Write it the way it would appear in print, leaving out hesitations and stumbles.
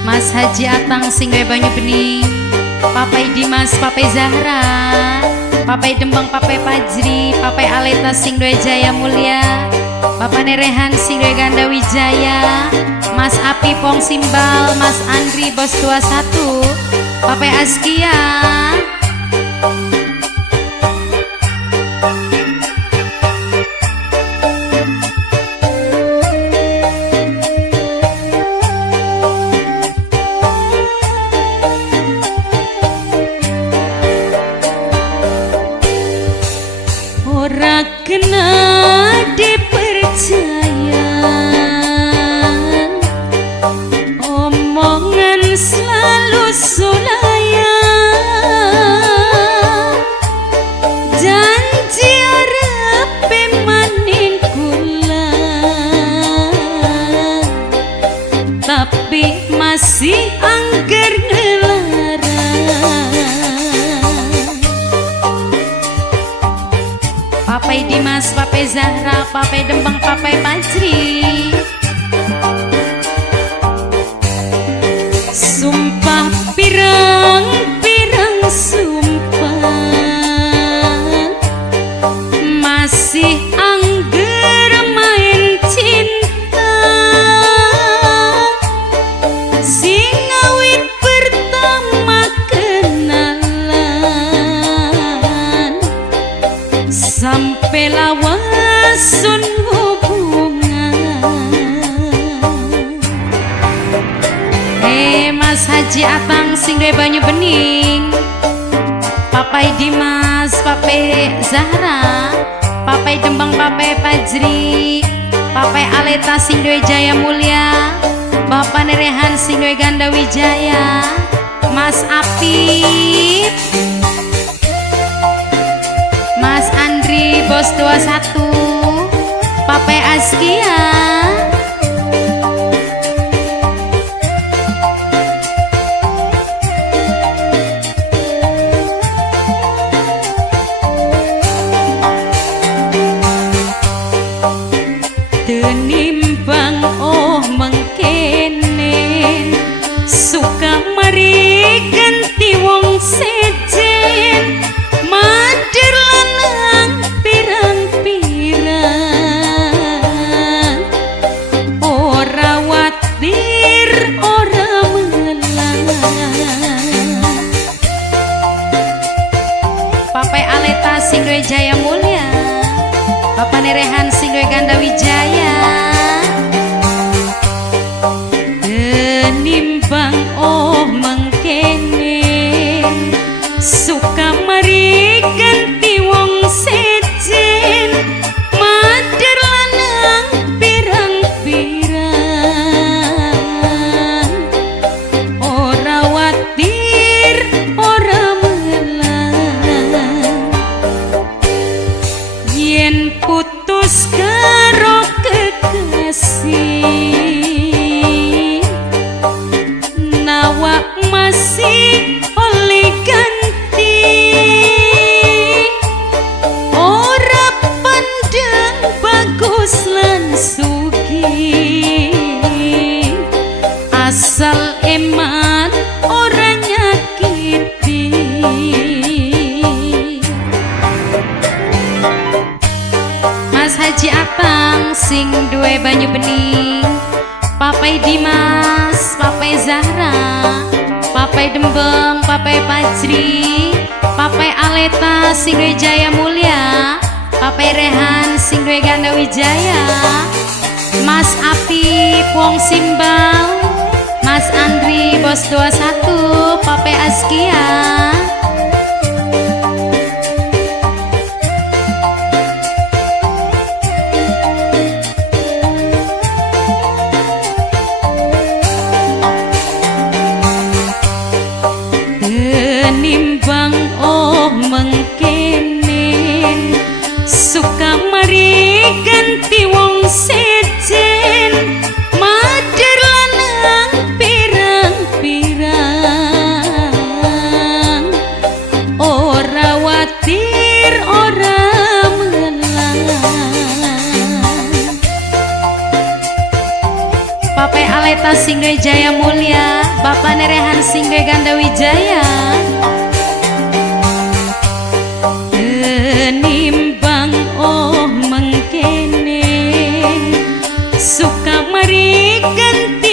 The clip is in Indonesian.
Mas Haji Atang sing we banyu bening, Papai Dimas, Papai Zahra, Papai Dembang, Papai Fajri, Papai Aleta sing we Jaya Mulia, Bapak Nerehan sing we Ganda Wijaya, Mas Api Pong Simbal, Mas Andri Bos 21, Papai Askia, ora kena dipercaya omongan selalu sulaya, janji arepe maning kula tapi masih angger ngelarang. Papai Dimas, Papai Zahra, Papai Dembang, Papai Fajri, sumpah pirang-pirang sumpah masih angger main cinta, sing awit pertama kenalan sampai lawasun hubungan. Mas Haji Atang sing duwe banyu bening, Papai Dimas, Papai Zahra, Papai Dembang, Papai Fajri, Papai Aleta sing duwe Jaya Mulia, Bapak Nerehan sing duwe Ganda Wijaya, Mas Apip, Mas Andri Bos 21, Papai Askia, tenimbang oh mengkene suka mari ganti wong sejen, mader lanang pirang-pirang, ora watir ora melang. Papai Aleta sing duwe Jaya Mulia, Bapak Nerehan sing duwe Ganda Wijaya, tenimbang oh mengkene suka mari ganti wong sejen, mader lanang pirang-pirang, ora watir ora melang. Yen putus karo kekasih, nawak masih oleh ganti, ora pandang bagus lan sugih, asal eman ora nyakiti. Mas Haji Atang sing duwe banyu bening, Papai Dimas, Papai Zahra, Papai Dembeng, Papai Fajri, Papai Aleta sing duwe Jaya Mulia, Papai Rehan sing duwe Ganda Wijaya, Mas Api Wong Simbal, Mas Andri Bos 21, Papai Askia, tenimbang oh mengkene suka mari ganti wong sejen, mader lanang pirang-pirang, Papai Aleta Singre Jaya Mulia, Bapak Nerehan Singre Ganda Wijaya. Nimbang oh mengkene suka mari ganti